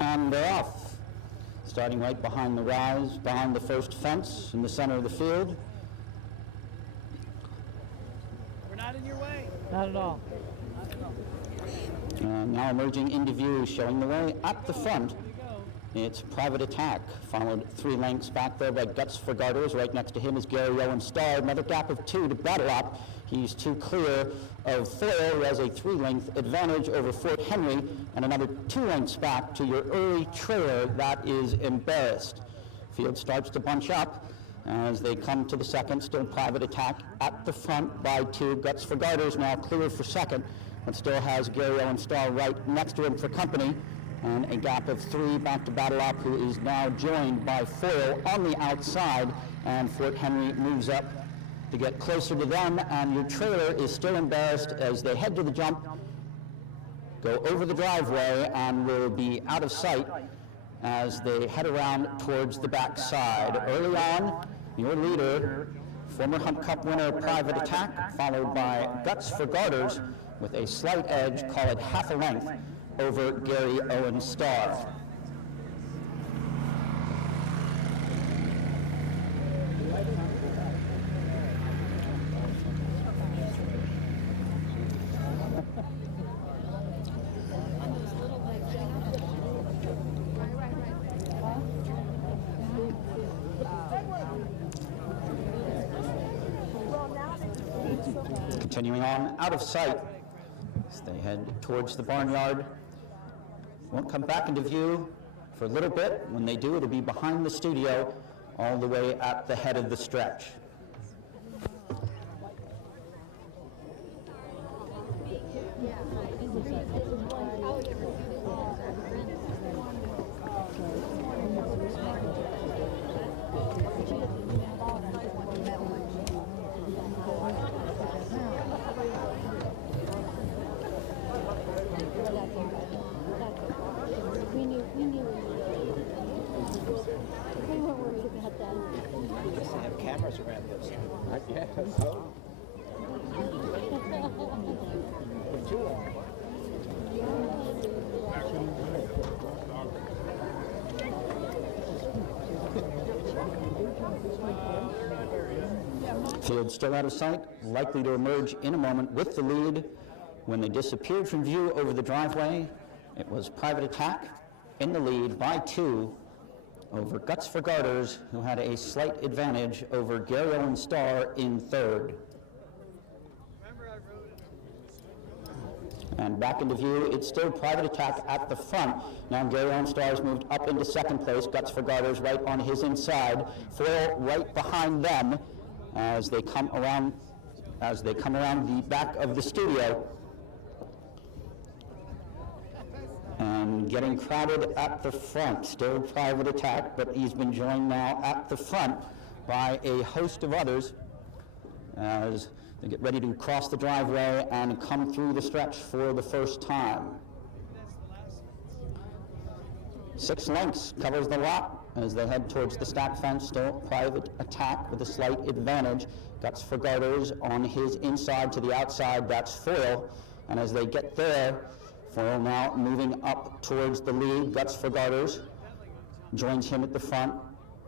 And they're off, starting right behind the rise, behind the first fence in the center of the field. We're not in your way. Not at all. And now emerging into view, showing the way at the front. It's Private Attack, followed 3 lengths back there by Guts for Garters. Right next to him is Gary Owen Starr. Another gap of 2 to Battle Up. He's 2 clear of Foyle, who has a 3-length advantage over Fort Henry, and another 2 lengths back to your early trailer, that is Embarrassed. Field starts to bunch up as they come to the second. Still Private Attack at the front by 2. Guts for Garters now clear for second, but still has Gary Owen Starr right next to him for company. And a gap of 3 back to Battle Up, who is now joined by Foyle on the outside, and Fort Henry moves up to get closer to them, and your trailer is still Embarrassed as they head to the jump, go over the driveway, and will be out of sight as they head around towards the backside. Early on, your leader, former Hunt Cup winner Private Attack, followed by Guts for Garters with a slight edge, call it half a length, over Gary Owen Starr. Continuing on, out of sight as they head towards the barnyard. Won't come back into view for a little bit. When they do, it'll be behind the studio all the way at the head of the stretch. Field still out of sight, likely to emerge in a moment with the lead. When they disappeared from view over the driveway, it was Private Attack in the lead by 2 over Guts for Garters, who had a slight advantage over Gary Owen Starr in third. And back into view, it's still Private Attack at the front. Now Gary Owen Starr has moved up into second place. Guts for Garters right on his inside. Foyle right behind them as they come around the back of the studio. And getting crowded at the front. Still Private Attack, but he's been joined now at the front by a host of others as they get ready to cross the driveway and come through the stretch for the first time. 6 lengths covers the lot as they head towards the stack fence. Still Private Attack with a slight advantage. Guts for Garters on his inside to the outside, that's Foyle. And as they get there, Foyle now moving up towards the lead. Guts for Garters joins him at the front.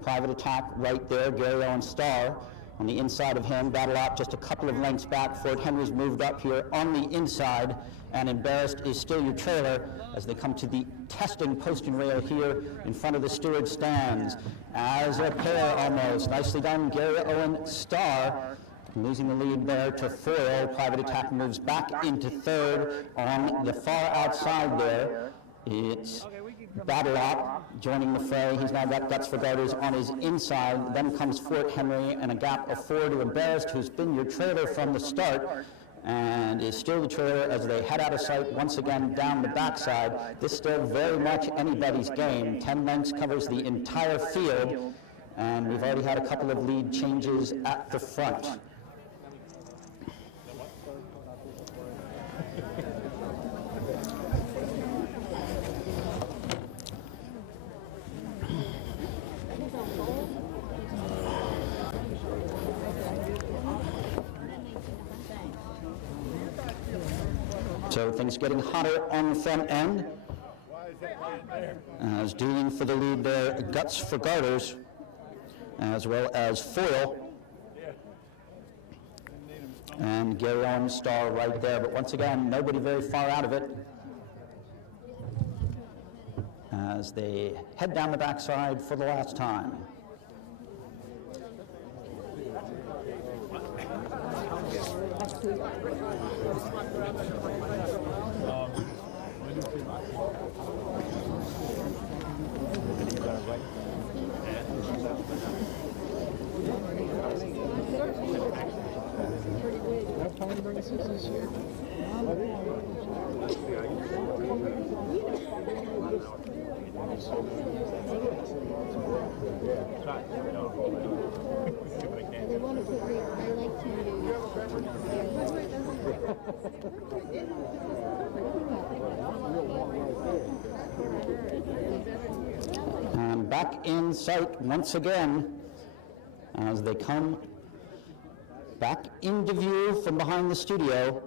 Private Attack right there, Gary Owen Starr on the inside of him. Battle Up just a couple of lengths back. Fort Henry's moved up here on the inside, and Embarrassed is still your trailer as they come to the testing posting rail here in front of the steward stands. As a pair almost. Nicely done, Gary Owen Starr. Losing the lead there to Foyle. Private Attack moves back into third on the far outside there. It's Battle Up joining the fray. He's now got Guts for Garters on his inside. Then comes Fort Henry and a gap of 4 to Embarrassed, who's been your trailer from the start and is still the trailer as they head out of sight once again down the backside. This still very much anybody's game. 10 lengths covers the entire field, and we've already had a couple of lead changes at the front. So things getting hotter on the front end. As dealing for the lead there, Guts for Garters, as well as Foil. And Gary Owen Star right there, but once again, nobody very far out of it. As they head down the backside for the last time. And back in sight once again as they come back into view from behind the studio.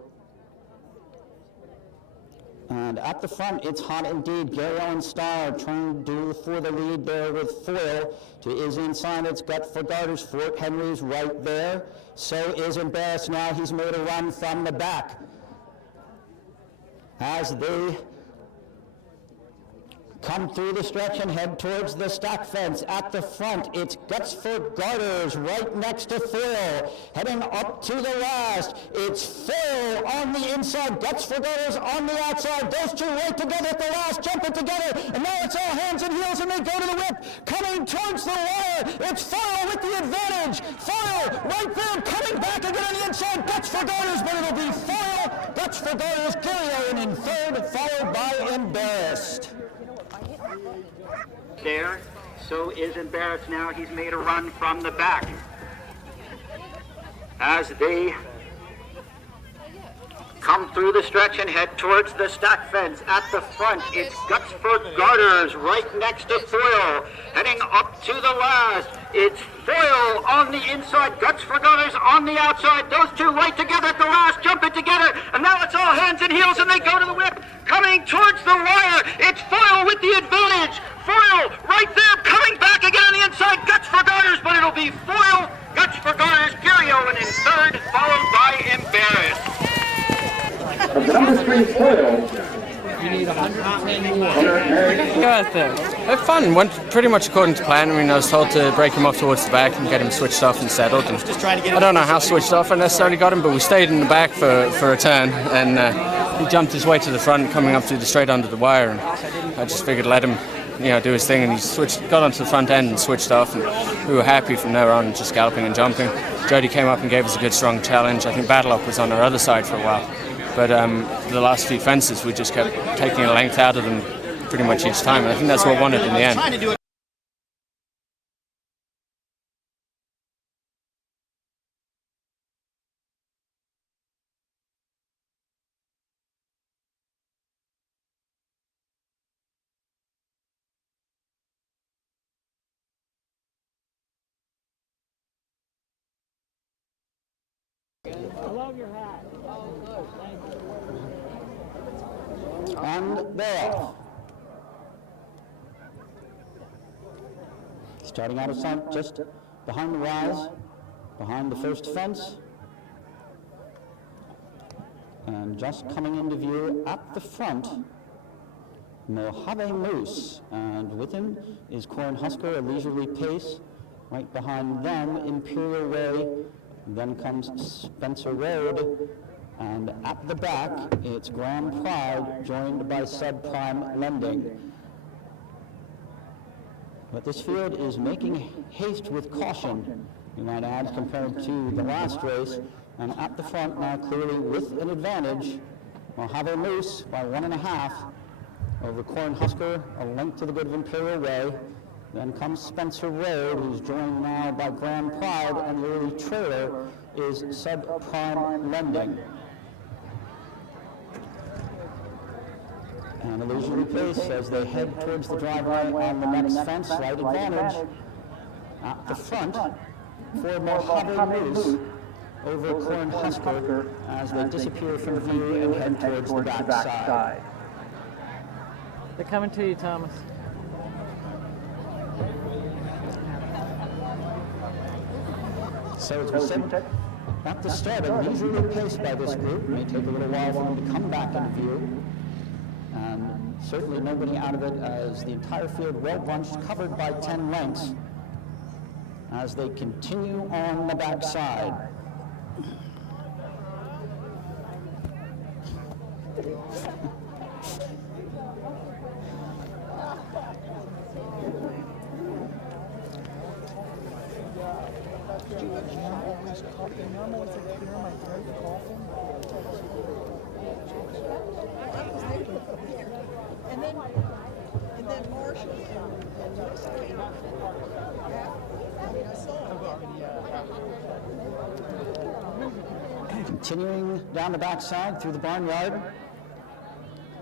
And at the front, it's hot indeed. Gary Owen Star trying to do for the lead there with Foil. To is inside, it's Gut for Garters. Fort Henry's right there. So is Embarrassed now. He's made a run from the back. As they come through the stretch and head towards the stack fence. At the front, it's Guts for Garters right next to Foil. Heading up to the last, it's Foil on the inside, Guts for Garters on the outside. Those two right together at the last, jumping together, and now it's all hands and heels, and they go to the whip. Coming towards the wire, it's Foil with the advantage. Foil right there, coming back again on the inside, Guts for Garters, but it'll be Foil, Guts for Garters, Gary Owen in third, followed by Embarrassed. There, so is Embarrassed now. He's made a run from the back. As they come through the stretch and head towards the stack fence. At the front, it's Guts for Garters right next to Foil. Heading up to the last, it's Foil on the inside, Guts for Garters on the outside. Those two right together at the last, jumping together, and now it's all hands and heels, and they go to the whip. Coming towards the wire, it's Foil with the advantage. Foil right there, coming back again on the inside, Guts for Garters, but it'll be Foil, Guts for Garters, Gary Owen in third, followed by Embarrassed. Number 3, Foil. You need 110 more. Had fun. Went pretty much according to plan. I mean, I was told to break him off towards the back and get him switched off and settled. And I don't know how switched off I necessarily got him, but we stayed in the back for a turn, and he jumped his way to the front, coming up to the straight under the wire. And I just figured let him, do his thing, and he got onto the front end and switched off, and we were happy from there on, just galloping and jumping. Jody came up and gave us a good strong challenge. I think Battle Up was on our other side for a while, but the last few fences we just kept taking a length out of them pretty much each time, and I think that's what we wanted in the end. And they're off. Starting out of sight just behind the rise, behind the first fence, and just coming into view at the front, Mojave Moose, and with him is Cornhusker, a leisurely pace. Right behind them, Imperial Way, then comes Spencer Road, and at the back, it's Grand Pride, joined by Subprime Lending. But this field is making haste with caution, you might add, compared to the last race. And at the front now, clearly with an advantage, Mojave Moose by 1.5 over Cornhusker, a length to the good of Imperial Way. Then comes Spencer Road, who's joined now by Grand Pride, and the early trailer is Subprime Lending. And a leisurely pace as they head towards the driveway on the next fence, slight advantage at the front for Mojave Moose. over Cornhusker as they disappear from view and head towards the back side. They're coming to you, Thomas. So as we said at the start, unusually paced by this group. It may take a little while for them to come back into view. Certainly nobody out of it as the entire field well bunched, covered by 10 lengths as they continue on the backside. And then Marshall and Lewis came up. Continuing down the backside through the barnyard.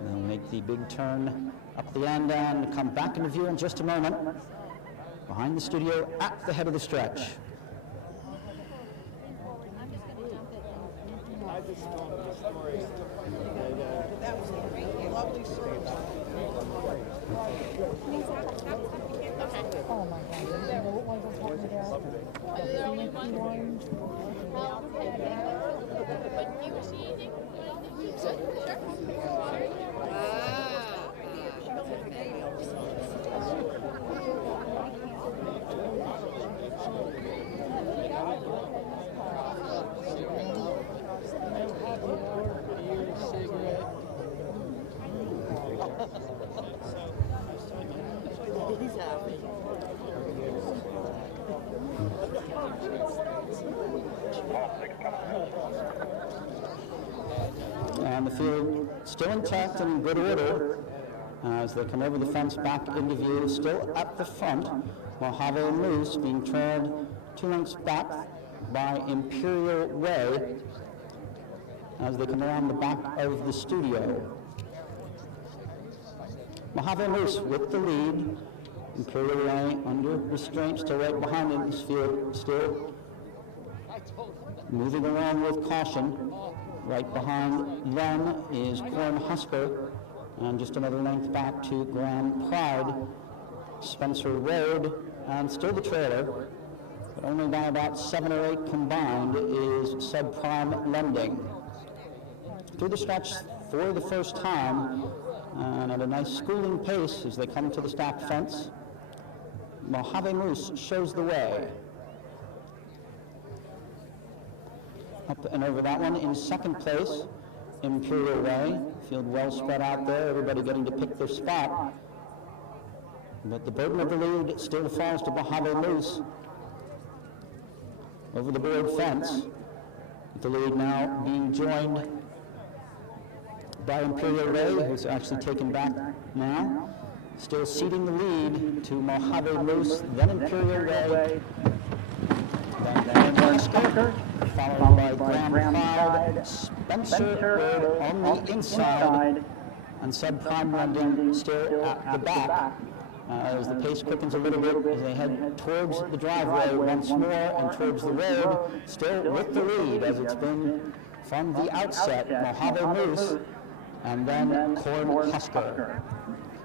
They'll make the big turn up the end and come back into view in just a moment. Behind the studio at the head of the stretch. That was a lovely service. Oh my God. You know what ones I'm talking about? The fancy ones. And the field still intact and in good order as they come over the fence back into view, still at the front, Mojave Moose being trailed 2 lengths back by Imperial Way as they come around the back of the studio. Mojave Moose with the lead, Imperial Way under restraint, still right behind in this field, still moving along with caution. Right behind them is Cornhusker, and just another length back to Grand Pride, Spencer Road, and still the trailer, but only by about 7 or 8 combined is Subprime Lending. Through the stretch for the first time, and at a nice schooling pace as they come to the stacked fence. Mojave Moose shows the way. Up and over that one in second place, Imperial Way. Field well spread out there, everybody getting to pick their spot. But the burden of the lead still falls to Mojave Moose over the board fence. The lead now being joined by Imperial Way, who's actually taken back now. Still ceding the lead to Mojave Moose, then Imperial Way, then Cornhusker, followed by Grand Pride, Spencer Road on the inside, and Subprime Lending still at the back. As the pace quickens a little bit as they head towards the driveway once more and towards the road, still with the lead as it's been from the outset, Mojave Moose and then Cornhusker.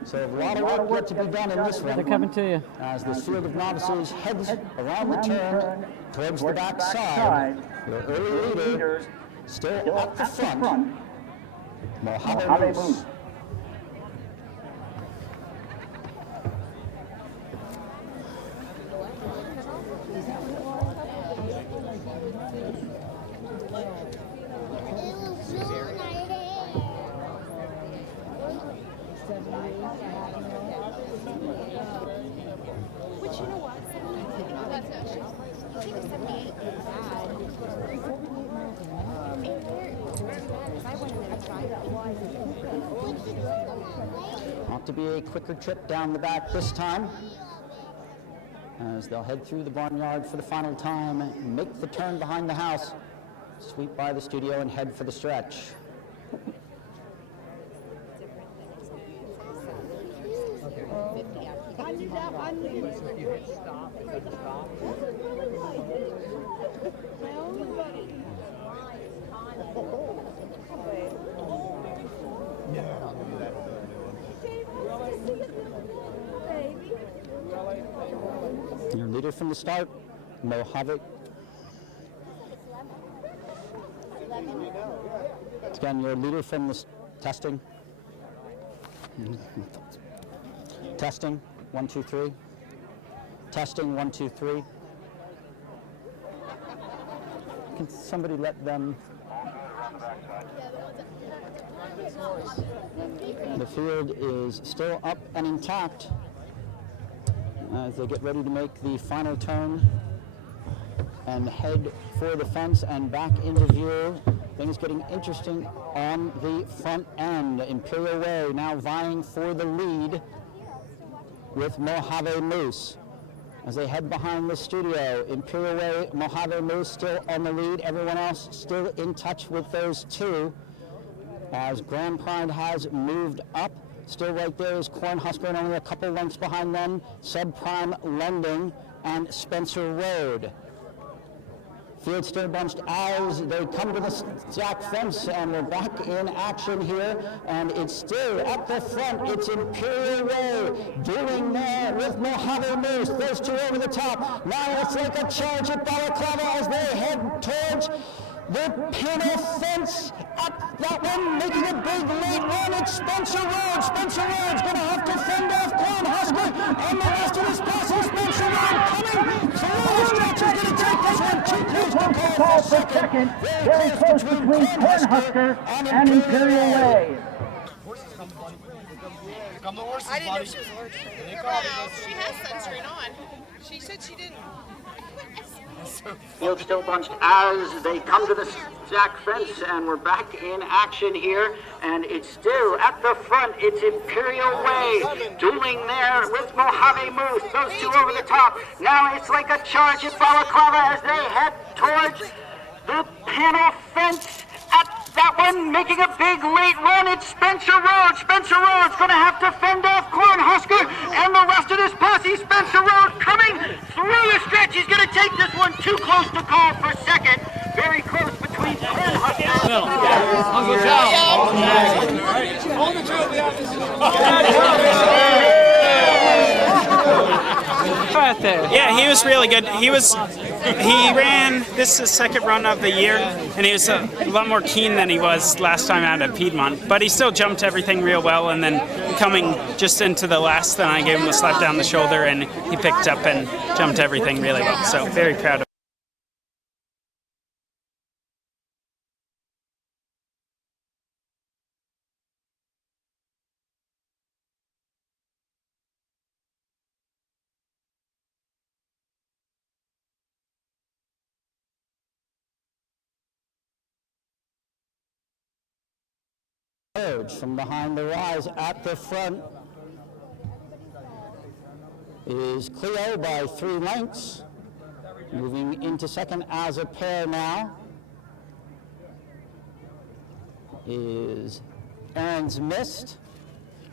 So a lot of work yet to be done in this one. They're coming to you. As this field of novices heads around the turn towards the back side, your early leader still at the front, Mojave Moose. Which, you know what? I think 78 is bad. 78 miles an hour. I went in there and tried. Ought to be a quicker trip down the back this time, as they'll head through the barnyard for the final time, make the turn behind the house, sweep by the studio, and head for the stretch. do that one. Your leader from the start, Mojave. Again, your leader from the testing. Testing, 1, 2, 3. Testing, 1, 2, 3. Can somebody let them? The field is still up and intact as they get ready to make the final turn and head for the fence and back into view. Things getting interesting on the front end. Imperial Way now vying for the lead with Mojave Moose. As they head behind the studio, Imperial Way, Mojave Moose still on the lead. Everyone else still in touch with those two. As Grand Pride has moved up, still right there is Cornhusker and only a couple lengths behind them, Subprime Lending and Spencer Road. Field still bunched as they come to the stack fence, and we're back in action here, and it's still at the front. It's Imperial Way doing there with Mojave Moose. Those two over the top. Now it's like a charge at Balaclava as they head towards the panel fence. Up that one, making a big late run. It's Spencer Road. Spencer Road's going to have to fend off Cornhusker, and the rest of his posse. Spencer Road coming through the stretch is going to take this one too close to call for second. Very close between Cornhusker and Imperial Way. I didn't know she was allergic. She has sunscreen on. She said she didn't. Field still bunched as they come to the stack fence, and we're back in action here, and it's still at the front. It's Imperial Way dueling there with Mojave Moose. Those two over the top. Now it's like a charge at Balaclava as they head towards the panel fence. At that one, making a big late run, it's Spencer Road. Spencer Road's going to have to fend off Cornhusker and the rest of this posse. Spencer Road coming through the stretch. He's going to take this one too close to call for second. Very close between Cornhusker. Right there. Yeah, he was really good. He ran, this is his second run of the year, and he was a lot more keen than he was last time out at Piedmont. But he still jumped everything real well, and then coming just into the last, then I gave him a slap down the shoulder, and he picked up and jumped everything really well. So very proud of him. From behind the rise at the front is Cleo by 3 lengths. Moving into second as a pair now is Aaron's Mist,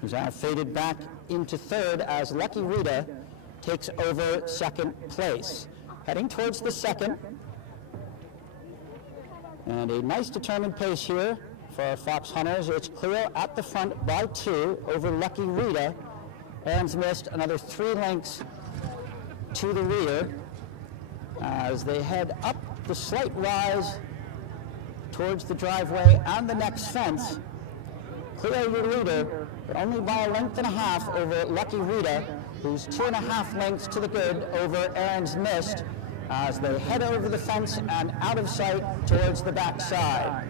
who's now faded back into third as Lucky Rita takes over second place. Heading towards the second. And a nice determined pace here for our Fox Hunters. It's Cleo at the front by 2 over Lucky Rita. Aaron's Mist another 3 lengths to the rear as they head up the slight rise towards the driveway and the next fence. Cleo your leader, but only by a length and a half over Lucky Rita, who's 2.5 lengths to the good over Aaron's Mist as they head over the fence and out of sight towards the backside.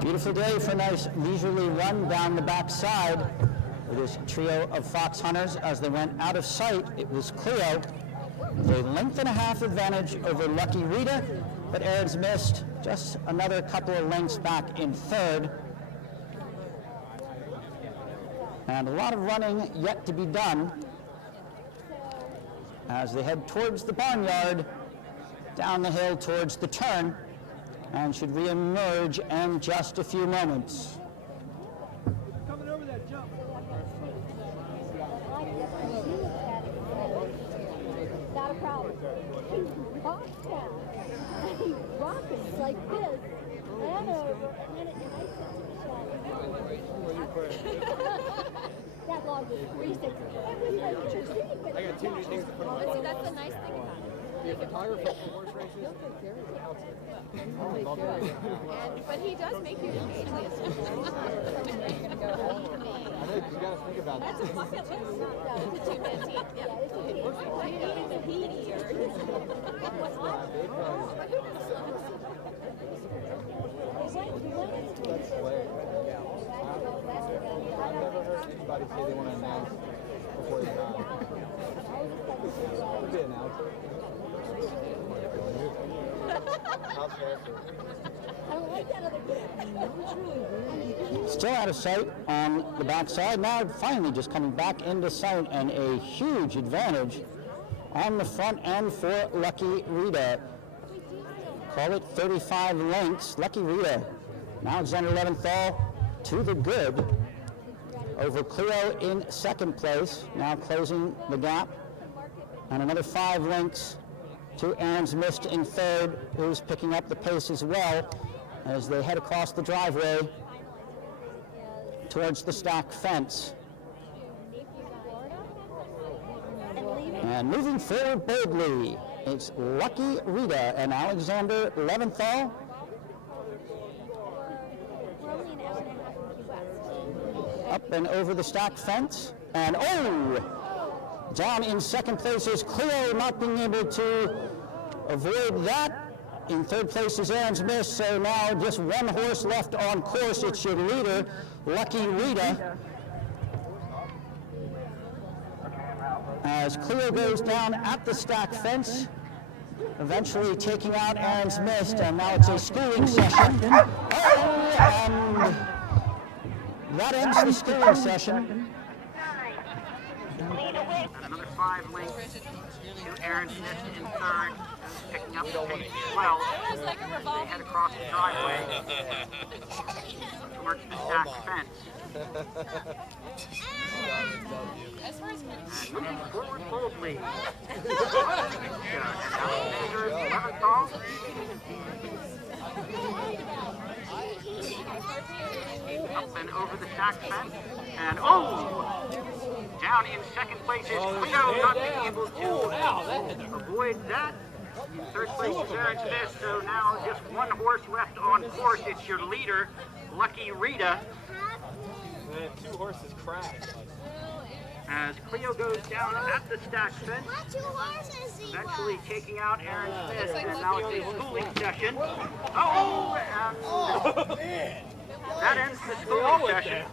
Beautiful day for a nice leisurely run down the backside with this trio of Fox Hunters. As they went out of sight, it was Cleo with a length and a half advantage over Lucky Rita, but Aaron's missed just another couple of lengths back in third. And a lot of running yet to be done as they head towards the barnyard, down the hill towards the turn, and should re-emerge in just a few moments. Coming over that jump. Not a problem. He rocks down. He rocks like this. And over. And I said to that log was 3 seconds. I got 2 new things to put on. See, that's the nice thing about it. Be a photographer for horse races. But he does make you immediately I know, you gotta think about that. That's a bucket list. It's a 2-man team. Yeah. I've never heard anybody say they want to announce before they die. Could be an announcer. Still out of sight on the backside. Now finally just coming back into sight, and a huge advantage on the front end for Lucky Rita. Call it 35 lengths. Lucky Rita, now Alexander Leventhal to the good over Cleo in second place, now closing the gap, and another 5 lengths to Aaron's Mist in third, who's picking up the pace as well as they head across the driveway towards the stack fence. And moving forward boldly, it's Lucky Rita and Alexander Leventhal. Up and over the stack fence, and down in second place is Cleo, not being able to avoid that. In third place is Aaron's Miss, so now just one horse left on course. It's your leader, Lucky Rita. As Cleo goes down at the stack fence, eventually taking out Aaron's Miss, and now it's a schooling session. And that ends the schooling session. And another 5 lengths to Aaron's Mist in third, picking up the pace as well. They head across the driveway towards the stack fence. And moving forward boldly. Alexander Leventhal. Up and over the stack fence. And down in second place is Cleo, not being able to avoid that. In third place is Aaron's Miss, so now just one horse left on course. It's your leader, Lucky Rita. And 2 horses crashed. As Cleo goes down at the stack fence, eventually taking out Aaron's Miss, and now it's a schooling session. And that ends the schooling session.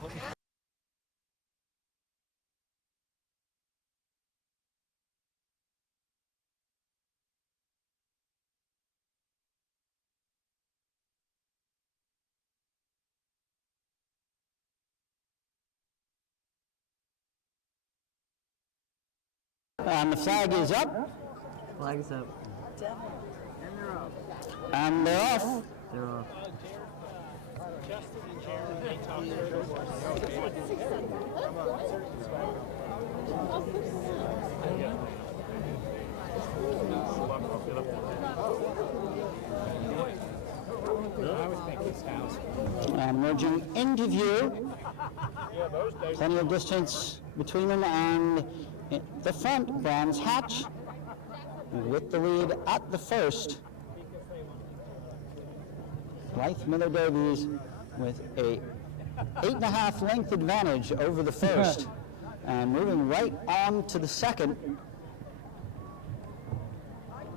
And the flag is up. Flag is up. And they're off. They're off. And merging into view. Plenty of distance between them, and the front, Brands Hatch with the lead at the first. Blythe Miller Davies with a 8.5 length advantage over the first, and moving right on to the second.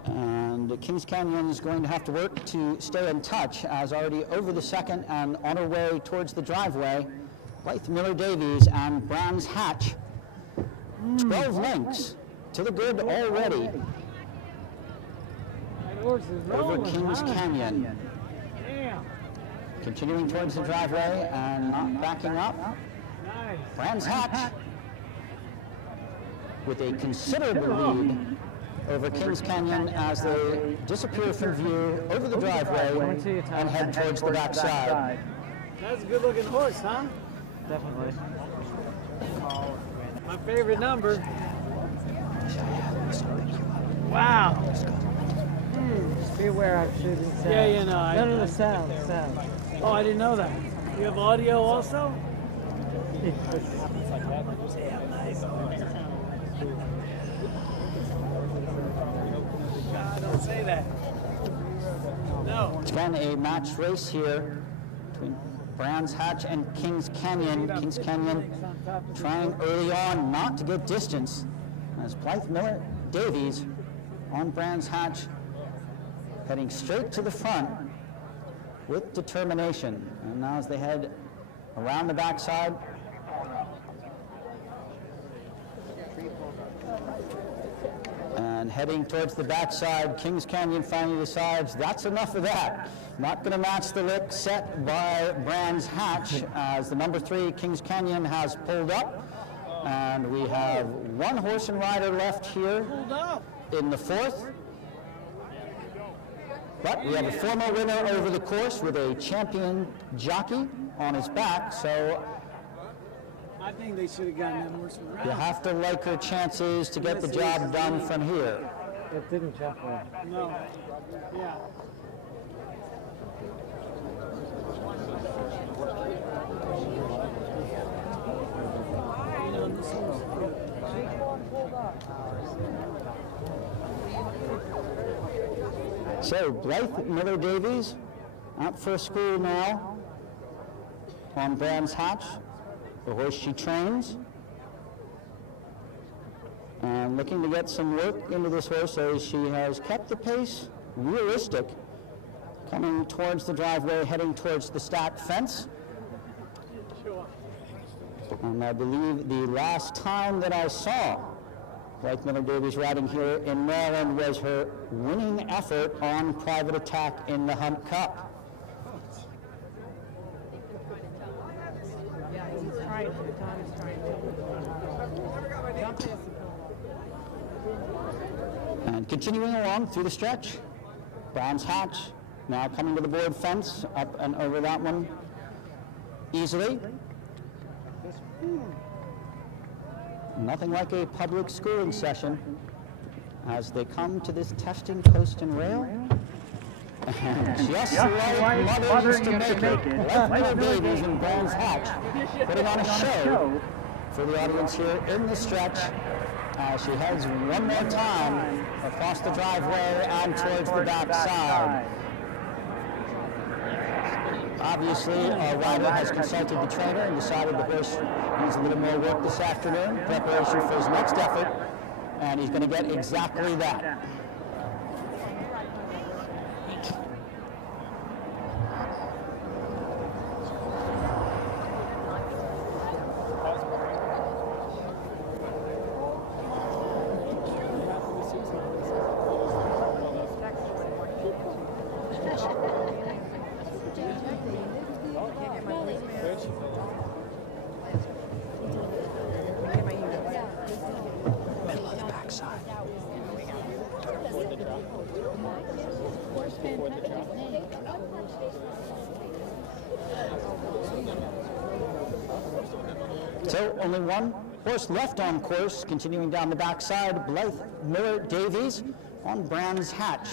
And Kings Canyon is going to have to work to stay in touch, as already over the second and on her way towards the driveway, Blythe Miller Davies and Brands Hatch. 12 lengths to the good already. Horse is over rolling. Kings Nice. Canyon. Damn. Continuing towards the driveway and not backing up. Nice. Brands Hatch with a considerable lead over Kings Canyon as they disappear from view over the driveway and head towards the backside. That's a good looking horse, huh? Definitely. My favorite number. Wow. Just be aware I'm shooting sound. Yeah, you know. No, sound. Oh, I didn't know that. You have audio also? Don't say that. No. It's been a match race here between Brands Hatch and Kings Canyon. Kings Canyon trying early on not to get distance as Blythe Miller Davies on Brands Hatch heading straight to the front with determination. And now as they head around the backside, and heading towards the backside, Kings Canyon finally decides that's enough of that. Not going to match the lick set by Brands Hatch as the number 3 Kings Canyon has pulled up. And we have one horse and rider left here in the 4th. But we have a former winner over the course with a champion jockey on his back, so I think they should have gotten that horse around. you have to like her chances to get the job done from here. It didn't jump well. No. Yeah. So Blythe Miller Davies out for a school now on Brands Hatch, the horse she trains. And looking to get some work into this horse as she has kept the pace realistic, coming towards the driveway, heading towards the stack fence. And I believe the last time that I saw Blythe Miller Davies riding here in Maryland was her winning effort on Private Attack in the Hunt Cup. Yeah, he's trying to. Tommy's trying to. And continuing along through the stretch, Brands Hatch now coming to the board fence, up and over that one easily. Nothing like a public schooling session as they come to this testing post and rail. And just the right mothers to make it. Blythe Miller Davies and Brands Hatch putting on a show for the audience here in the stretch as she heads one more time across the driveway and towards the backside. Obviously, our rider has consulted the trainer and decided the horse needs a little more work this afternoon, preparation for his next effort, and he's going to get exactly that. So only one horse left on course, continuing down the backside, Blythe Miller Davies on Brands Hatch.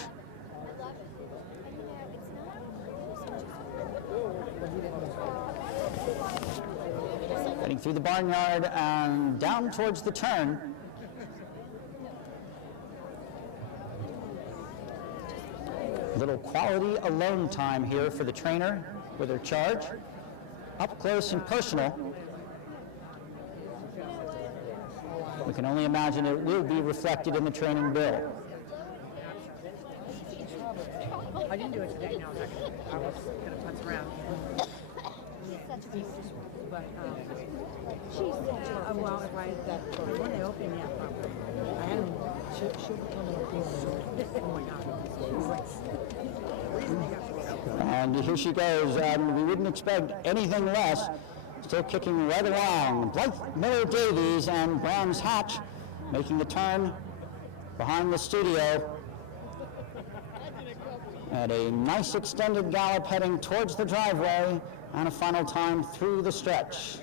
Heading through the barnyard and down towards the turn. Little quality alone time here for the trainer with her charge. Up close and personal. We can only imagine it will be reflected in the training bill. I didn't do it today. No, I was going to putz around. But well, if I when they opened, yeah, I had them And here she goes, and we wouldn't expect anything less. Still kicking right along. Blythe Miller Davies and Brands Hatch making the turn behind the studio. At a nice extended gallop heading towards the driveway and a final time through the stretch.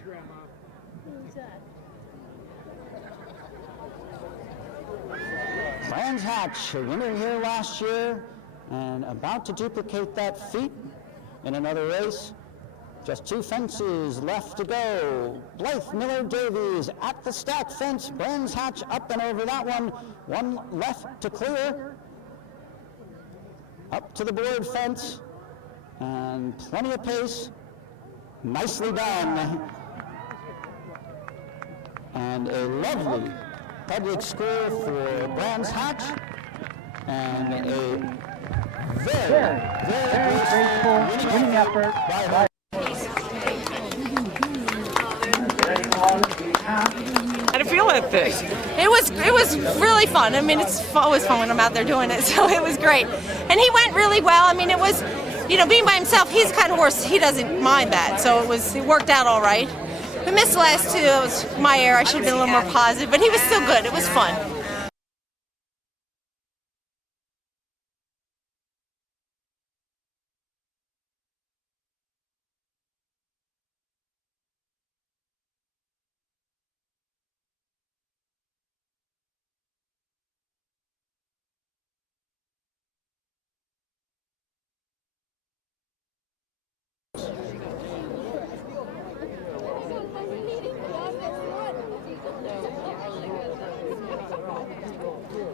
Brands Hatch, a winner here last year and about to duplicate that feat in another race. Just 2 fences left to go. Blythe Miller Davies at the stack fence. Brands Hatch up and over that one. 1 left to clear. Up to the board fence. And plenty of pace. Nicely done. And a lovely public score for Brands Hatch. And a very graceful winning effort by her. How do you feel at this? It was really fun. I mean, it's always fun when I'm out there doing it, so it was great. And he went really well. I mean, it was, being by himself, he's the kind of horse, he doesn't mind that, so it worked out all right. We missed the last 2. It was my error. I should have been a little more positive, but he was still good. It was fun.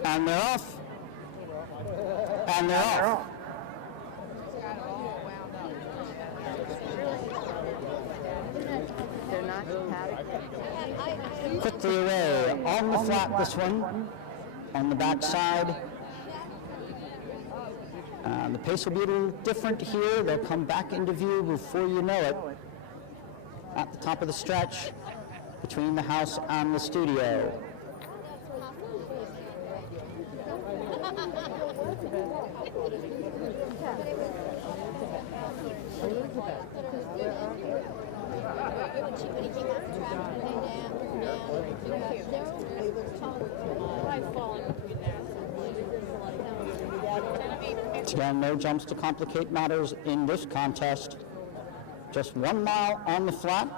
And they're off. And they're off. Quickly away on the flat, this one. On the back side. The pace will be a little different here. They'll come back into view before you know it. At the top of the stretch between the house and the studio. Again, no jumps to complicate matters in this contest. Just 1 mile on the flat.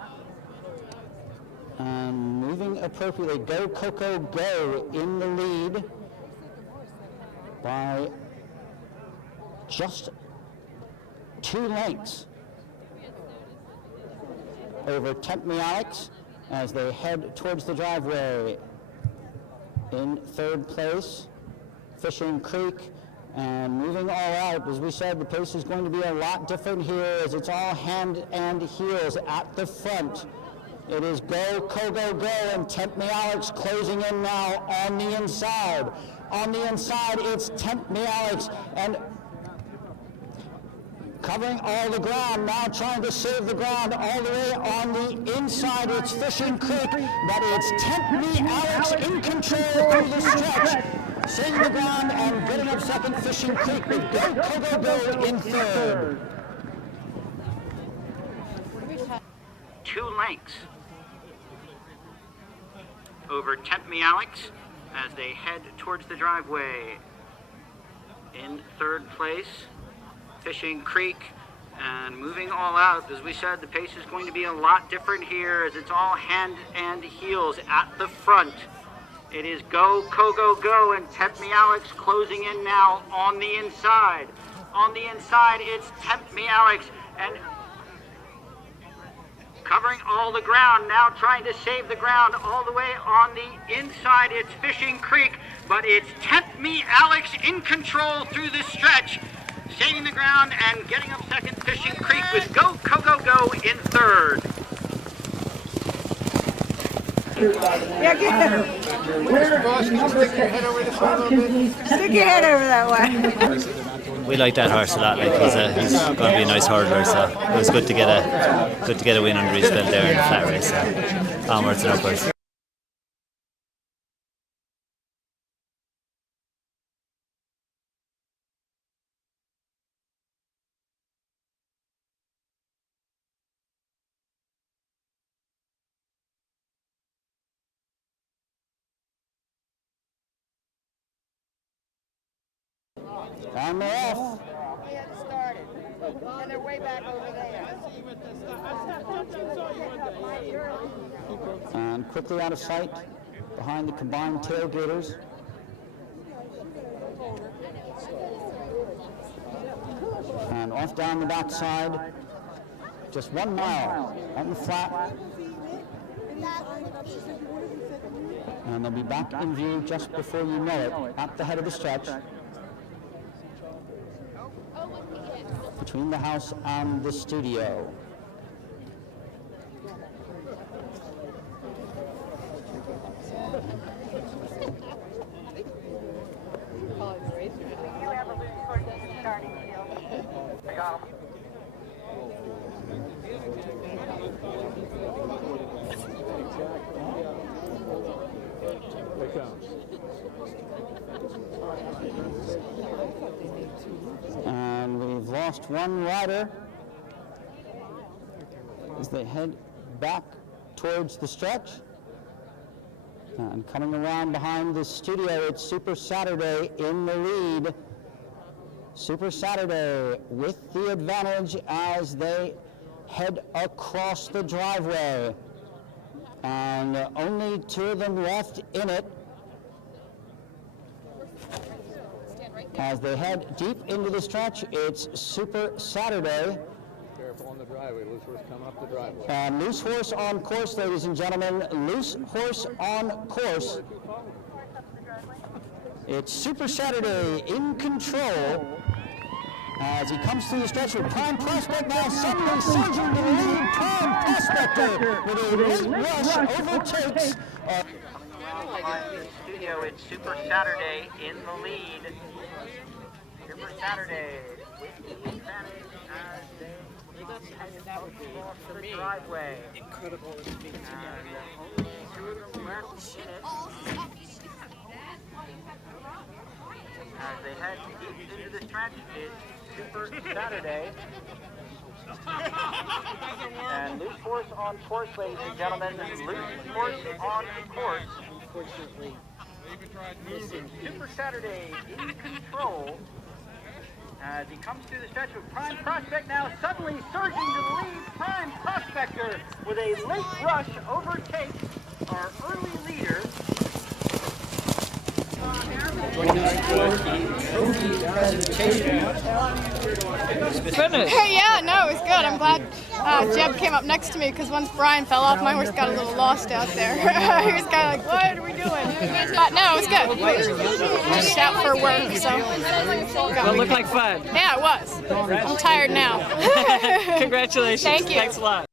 And moving appropriately. Go, Coco, go in the lead by just 2 lengths over Tempt Me Alex as they head towards the driveway. In 3rd place, Fishing Creek. And moving all out, as we said, the pace is going to be a lot different here as it's all hand and heels at the front. It is Go, Coco, go, and Tempt Me Alex closing in now on the inside. On the inside, it's Tempt Me Alex, and covering all the ground, now trying to save the ground all the way on the inside. It's Fishing Creek, but it's Tempt Me Alex in control through the stretch. Saving the ground and getting up second, Fishing Creek with Go, Coco, go in 3rd. 2 lengths over Tempt Me Alex as they head towards the driveway. In 3rd place, Fishing Creek. And moving all out, as we said, the pace is going to be a lot different here as it's all hand and heels at the front. It is Go, Coco, go, and Tempt Me Alex closing in now on the inside. On the inside, it's Tempt Me Alex, and covering all the ground, now trying to save the ground all the way on the inside. It's Fishing Creek, but it's Tempt Me Alex in control through the stretch. Saving the ground and getting up second, Fishing Creek with Go, Coco, go in 3rd. Yeah, get there. Stick your head over that way. We like that horse a lot. Like he's going to be a nice hurdler, so it was good to get a win under his belt there in the flat race. So onwards and upwards. And they're off. We had started. And they're way back over there. And quickly out of sight behind the combined tailgaters. And off down the backside, just 1 mile on the flat. And they'll be back in view just before you know it, at the head of the stretch, between the house and the studio. I got him. And we've lost one rider as they head back towards the stretch. And coming around behind the studio, it's Super Saturday in the lead. Super Saturday with the advantage as they head across the driveway. And only 2 of them left in it as they head deep into the stretch. It's Super Saturday. Careful on the driveway. Loose horse coming up the driveway. Loose horse on course, ladies and gentlemen. Loose horse on course. It's Super Saturday in control as he comes through the stretch with Prime Prospect now suddenly surging to the lead. Prime Prospector with a late rush overtakes. Coming around behind the studio, it's Super Saturday in the lead. Super Saturday with the advantage as they head across the driveway. Incredible to be And only 2 of them left in it. As they head deep into the stretch, it's Super Saturday. And loose horse on course, ladies and gentlemen. Loose horse on course. unfortunately missing. Super Saturday in control as he comes through the stretch with Prime Prospect now suddenly surging to the lead. Prime Prospector with a late rush overtakes our early leader. Yeah, no, it was good. I'm glad Jeb came up next to me because once Brian fell off, my horse got a little lost out there. He was kind of like, what are we doing? But no, it was good. Just out for work, so. Well, it looked like fun. Yeah, it was. I'm tired now. Congratulations. Thank you. Thanks a lot.